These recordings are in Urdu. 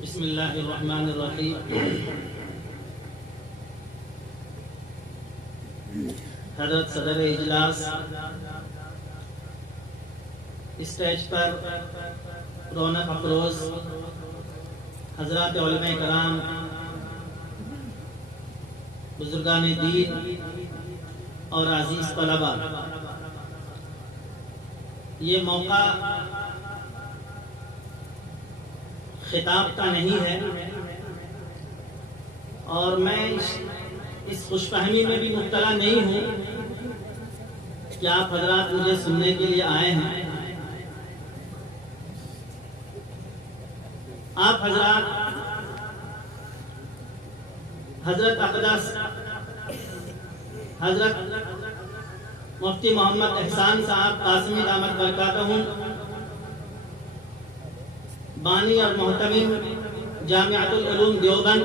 بسم اللہ الرحمن الرحیم۔ حضرت صدر اجلاس اسٹیج پر رونق افروز حضرات علماء کرام، بزرگان دین اور عزیز طلباء، یہ موقع خطاب کا نہیں ہے اور میں اس خوش فہمی میں بھی مبتلا نہیں ہوں کہ آپ حضرات مجھے سننے کے لیے آئے ہیں۔ آپ حضرات حضرت اقدس حضرت مفتی محمد احسان صاحب قاسمی دامت برکاتہم، بانی اور محتمم جامعۃ العلوم دیوبند،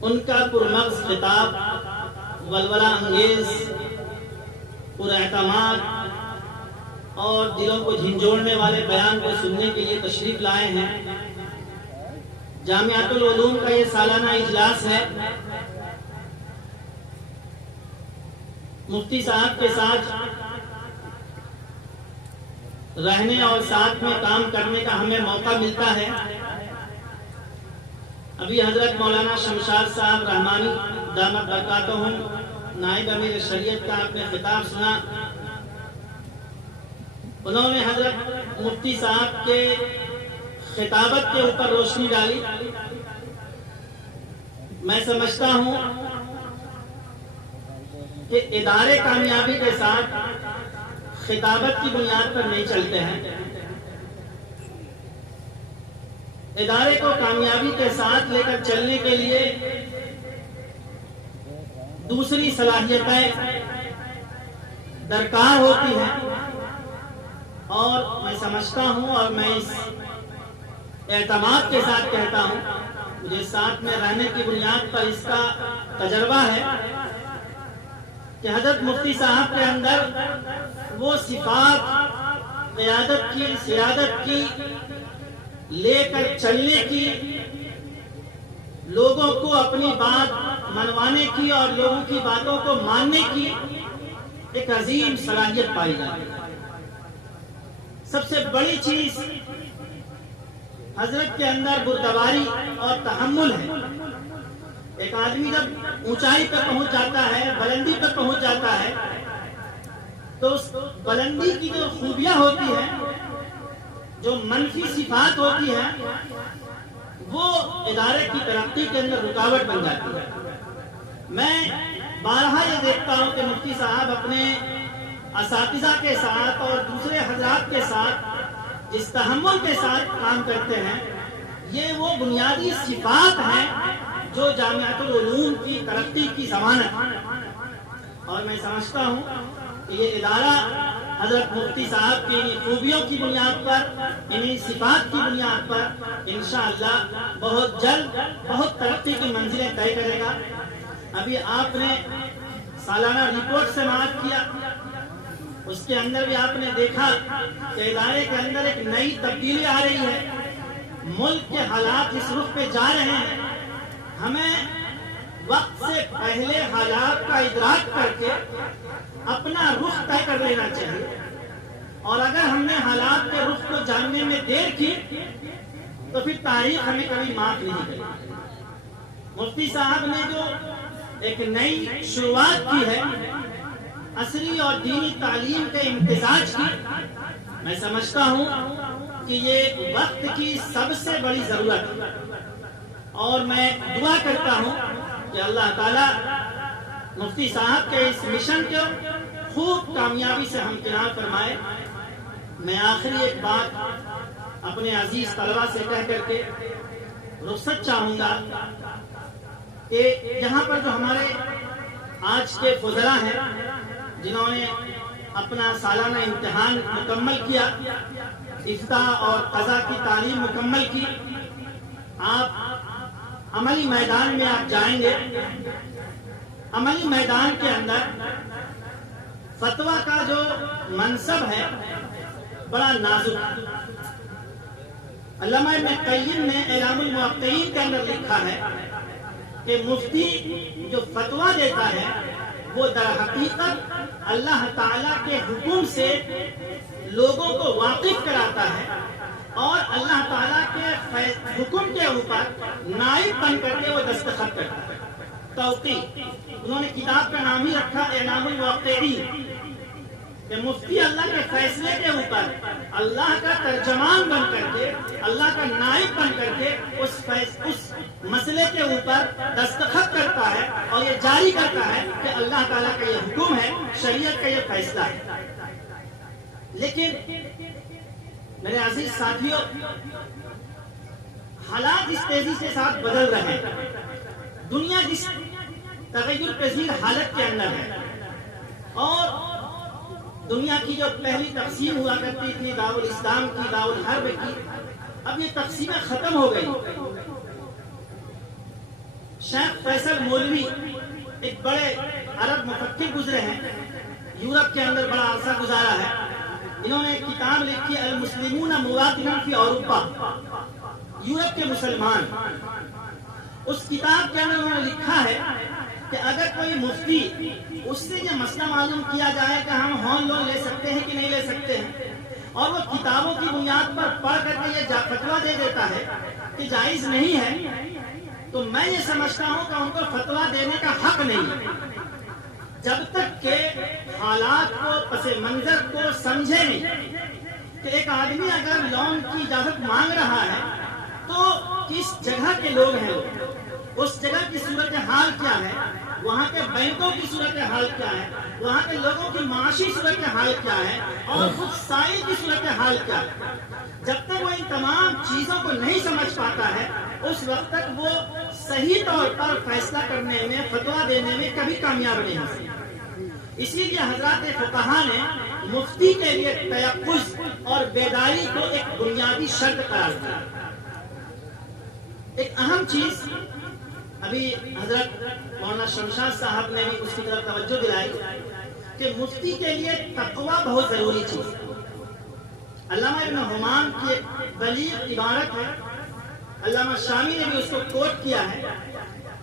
ان کا پرمغز خطاب، ولولہ انگیز، پراعتماد اور دلوں کو جھنجھوڑنے والے بیان کو سننے کے لیے تشریف لائے ہیں۔ جامعۃ العلوم کا یہ سالانہ اجلاس ہے۔ مفتی صاحب کے ساتھ رہنے اور ساتھ میں کام کرنے کا ہمیں موقع ملتا ہے۔ ابھی حضرت مولانا شمشاد صاحب رحمانی دامت برکاتہم، نائب امیر شریعت کا آپ نے خطاب سنا۔ انہوں نے حضرت مفتی صاحب کے خطابت کے اوپر روشنی ڈالی۔ میں سمجھتا ہوں کہ ادارے کامیابی کے ساتھ خطابت کی بنیاد پر نہیں چلتے ہیں۔ ادارے کو کامیابی کے ساتھ لے کر چلنے کے لیے دوسری صلاحیتیں درکار ہوتی ہیں، اور میں سمجھتا ہوں اور میں اس اعتماد کے ساتھ کہتا ہوں، مجھے ساتھ میں رہنے کی بنیاد پر اس کا تجربہ ہے کہ حضرت مفتی صاحب کے اندر وہ صفات قیادت کی، سیادت کی، لے کر چلنے کی، لوگوں کو اپنی بات منوانے کی اور لوگوں کی باتوں کو ماننے کی ایک عظیم صلاحیت پائی جاتی ہے۔ سب سے بڑی چیز حضرت کے اندر بردباری اور تحمل ہے۔ ایک آدمی جب اونچائی پر پہنچ جاتا ہے، بلندی پر پہنچ جاتا ہے، تو اس بلندی کی جو خوبیاں ہوتی ہیں، جو منفی صفات ہوتی ہیں، وہ ادارے کی ترقی کے اندر رکاوٹ بن جاتی ہے۔ میں بارہا یہ دیکھتا ہوں کہ مفتی صاحب اپنے اساتذہ کے ساتھ اور دوسرے حضرات کے ساتھ جس تحمل کے ساتھ کام کرتے ہیں، یہ وہ بنیادی صفات ہیں جو جامعۃ العلوم کی ترقی کی ضمانت ہے۔ اور میں سمجھتا ہوں کہ یہ ادارہ حضرت مفتی صاحب کی خوبیوں کی بنیاد پر، انہی صفات کی بنیاد پر انشاءاللہ بہت جلد بہت ترقی کی منزلیں طے کرے گا۔ ابھی آپ نے سالانہ رپورٹ سماعت کیا، اس کے اندر بھی آپ نے دیکھا کہ ادارے کے اندر ایک نئی تبدیلی آ رہی ہے۔ ملک کے حالات اس رخ پہ جا رہے ہیں، ہمیں وقت سے پہلے حالات کا ادراک کر کے اپنا رخ طے کر لینا چاہیے، اور اگر ہم نے حالات کے رخ کو جاننے میں دیر کی تو پھر تاریخ ہمیں کبھی معاف نہیں کرے گی۔ مفتی صاحب نے جو ایک نئی شروعات کی ہے، عصری اور دینی تعلیم کے امتزاج کی، میں سمجھتا ہوں کہ یہ وقت کی سب سے بڑی ضرورت ہے، اور میں دعا کرتا ہوں کہ اللہ تعالیٰ مفتی صاحب کے اس مشن کو خوب کامیابی سے ہمکنار فرمائے۔ میں آخری ایک بات اپنے عزیز طلبہ سے کہہ کر کے رخصت چاہوں گا کہ یہاں پر جو ہمارے آج کے فضلاء ہیں، جنہوں نے اپنا سالانہ امتحان مکمل کیا، افتاء اور قضاء کی تعلیم مکمل کی، آپ عملی میدان میں آپ جائیں گے۔ عملی میدان کے اندر فتویٰ کا جو منصب ہے بڑا نازک ہے۔ علامہ ابن قیم نے اعلام الموقعین کے اندر لکھا ہے کہ مفتی جو فتویٰ دیتا ہے وہ در حقیقت اللہ تعالیٰ کے حکم سے لوگوں کو واقف کراتا ہے اور اللہ تعالیٰ کے حکم کے اوپر نائب بن کر کے وہ دستخط کرتا ہے. توقیع انہوں نے کتاب کا نام ہی رکھا اعلام الموقعین کہ مفتی اللہ کے فیصلے کے اوپر اللہ کا ترجمان بن کر کے اللہ کا نائب بن کر کے اس مسئلے کے اوپر دستخط کرتا ہے اور یہ جاری کرتا ہے کہ اللہ تعالیٰ کا یہ حکم ہے, شریعت کا یہ فیصلہ ہے. لیکن میرے عزیز ساتھیوں, حالات اس تیزی سے ساتھ بدل رہے ہیں, دنیا جس تغیر پذیر حالت کے اندر ہے اور دنیا کی جو پہلی تقسیم ہوا کرتی تھی دارالاسلام کی, دارالحرب کی, اب یہ تقسیمیں ختم ہو گئی. شیخ فیصل مولوی ایک بڑے عرب مفکر گزرے ہیں, یورپ کے اندر بڑا عرصہ گزارا ہے. انہوں نے ایک کتاب لکھی المسلمون مواطنون فی اوروپا, یورپ کے مسلمان. اس کتاب کے اندر انہوں نے لکھا ہے کہ اگر کوئی مفتی اس سے یہ مسئلہ معلوم کیا جائے کہ ہم ہوم لون لے سکتے ہیں کہ نہیں لے سکتے ہیں اور وہ کتابوں کی بنیاد پر پڑھ کر کے یہ فتویٰ دے دیتا ہے کہ جائز نہیں ہے, تو میں یہ سمجھتا ہوں کہ ان کو فتویٰ دینے کا حق نہیں ہے جب تک کہ حالات کو پس منظر کو سمجھے نہیں. کہ ایک آدمی اگر لون کی اجازت مانگ رہا ہے تو کس جگہ کے لوگ ہیں, اس جگہ کی صورتحال کیا ہے, وہاں کے بینکوں کی صورتحال کیا ہے, وہاں کے لوگوں کی معاشی صورتحال کیا ہے اور خود سائل کی صورتحال کیا ہے. جب تک وہ ان تمام چیزوں کو نہیں سمجھ پاتا ہے اس وقت تک وہ صحیح طور پر فیصلہ کرنے میں, فتویٰ دینے میں کبھی کامیاب نہیں ہو سکتا. اسی لیے حضرات فقہا نے مفتی کے لیے تیقظ اور بیداری کو ایک بنیادی شرط قرار دیا. ایک اہم چیز ابھی حضرت مولانا شمشاد صاحب نے بھی اس کی طرف توجہ دلائی کہ مفتی کے لیے تقویٰ بہت ضروری چیز ہے. علامہ ابن حمام کی ایک بلیغ عبارت ہے, علامہ شامی نے بھی اس کو کوٹ کیا ہے,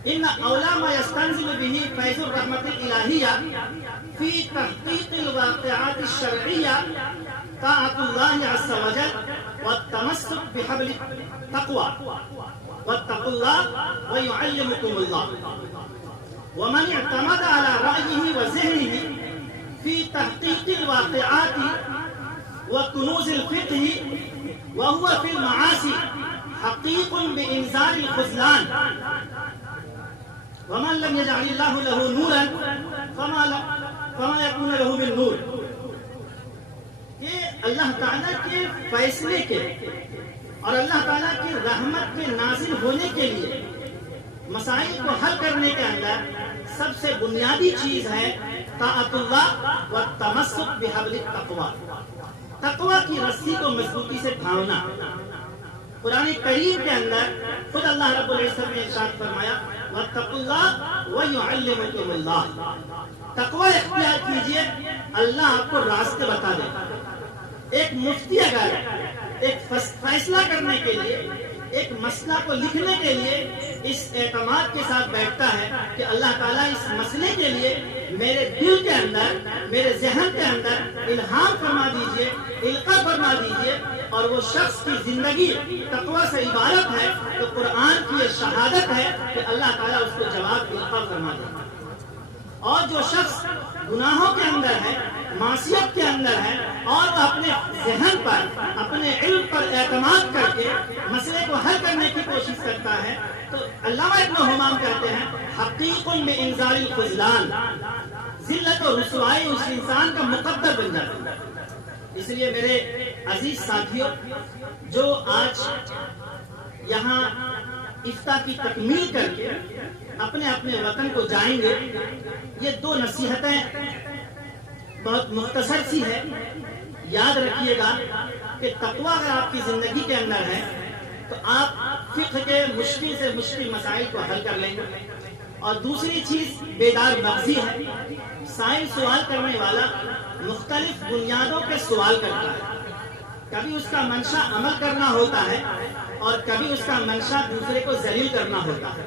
ان اولا ما یستنزل به فیض الرحمت الالہیہ فی تحقیق الواقعات الشرعیہ طاعت اللہ عز وجل والتمسک بحبل التقوی واتقوا الله ويعلمكم الله. ومن اعتمد على رأيه وذهنه في تحقيق الواقعات وكنوز الفقه وهو في المعاصي حقيق بإنزال الخذلان. ومن لم يجعل الله له نورا فما يكون له من نور. یہ اللہ تعالیٰ کے فیصلے کے اور اللہ تعالیٰ کی رحمت کے نازل ہونے کے لیے مسائل کو حل کرنے کے اندر سب سے بنیادی چیز ہے طاعت اللہ والتمسک بحبل التقوی, تقوی کی رسی کو مضبوطی سے تھامنا. قرآن کریم کے اندر خود اللہ رب العزت نے ارشاد فرمایا واتقوا اللہ ویعلمکم اللہ. تقوی اختیار کیجئے, اللہ آپ کو راستے بتا دے. ایک مفتی اگر ایک فیصلہ کرنے کے لیے, ایک مسئلہ کو لکھنے کے لیے اس اعتماد کے ساتھ بیٹھتا ہے کہ اللہ تعالیٰ اس مسئلے کے لیے میرے دل کے اندر, میرے ذہن کے اندر الہام فرما دیجئے, القاء فرما دیجئے, اور وہ شخص کی زندگی تقوی سے عبارت ہے تو قرآن کی یہ شہادت ہے کہ اللہ تعالیٰ اس کو جواب القاء فرما دے. اور جو شخص گناہوں کے اندر ہے, معصیت کے اندر ہے اور وہ اپنے ذہن پر, اپنے علم پر اعتماد کر کے مسئلے کو حل کرنے کی کوشش کرتا ہے, تو علامہ ابن حمام کہتے ہیں حقیق بانزال الخذلان, ذلت و رسوائی اس انسان کا مقدر بن جاتی ہے. اس لیے میرے عزیز ساتھیوں, جو آج یہاں افتاء کی تکمیل کر کے اپنے اپنے وطن کو جائیں گے, یہ دو نصیحتیں بہت مختصر سی ہے. یاد رکھیے گا کہ تقوی اگر آپ کی زندگی کے اندر ہے تو آپ فقہ کے مشکل سے مشکل مسائل کو حل کر لیں گے. اور دوسری چیز بیدار مغزی ہے. سائل سوال کرنے والا مختلف بنیادوں پہ سوال کرتا ہے. کبھی اس کا منشا عمل کرنا ہوتا ہے اور کبھی اس کا منشا دوسرے کو ذلیل کرنا ہوتا ہے۔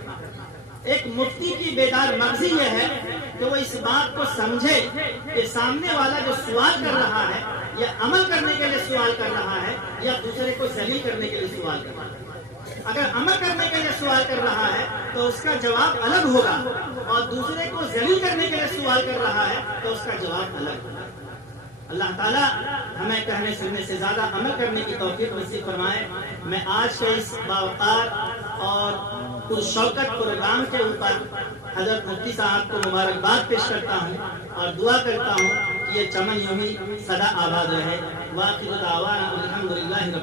ایک مفتی کی بیدار مغزی یہ ہے کہ وہ اس بات کو سمجھے کہ سامنے والا جو سوال کر رہا ہے یا عمل کرنے کے لیے سوال کر رہا ہے یا دوسرے کو ذلیل کرنے کے لیے سوال کر رہا ہے۔ اگر عمل کرنے کے لیے سوال کر رہا ہے تو اس کا جواب الگ ہوگا، اور دوسرے کو ذلیل کرنے کے لیے سوال کر رہا ہے تو اس کا جواب الگ ہوگا۔ اللہ تعالیٰ ہمیں کہنے سننے سے زیادہ عمل کرنے کی توفیق نصیب فرمائے۔ میں آج کے اس باوقار اور پرشوکت پروگرام کے اوپر حضرت مفتی صاحب کو مبارکباد پیش کرتا ہوں اور دعا کرتا ہوں کہ یہ چمن یوں ہی سدا آباد رہے۔ واخر دعوانا الحمدللہ رب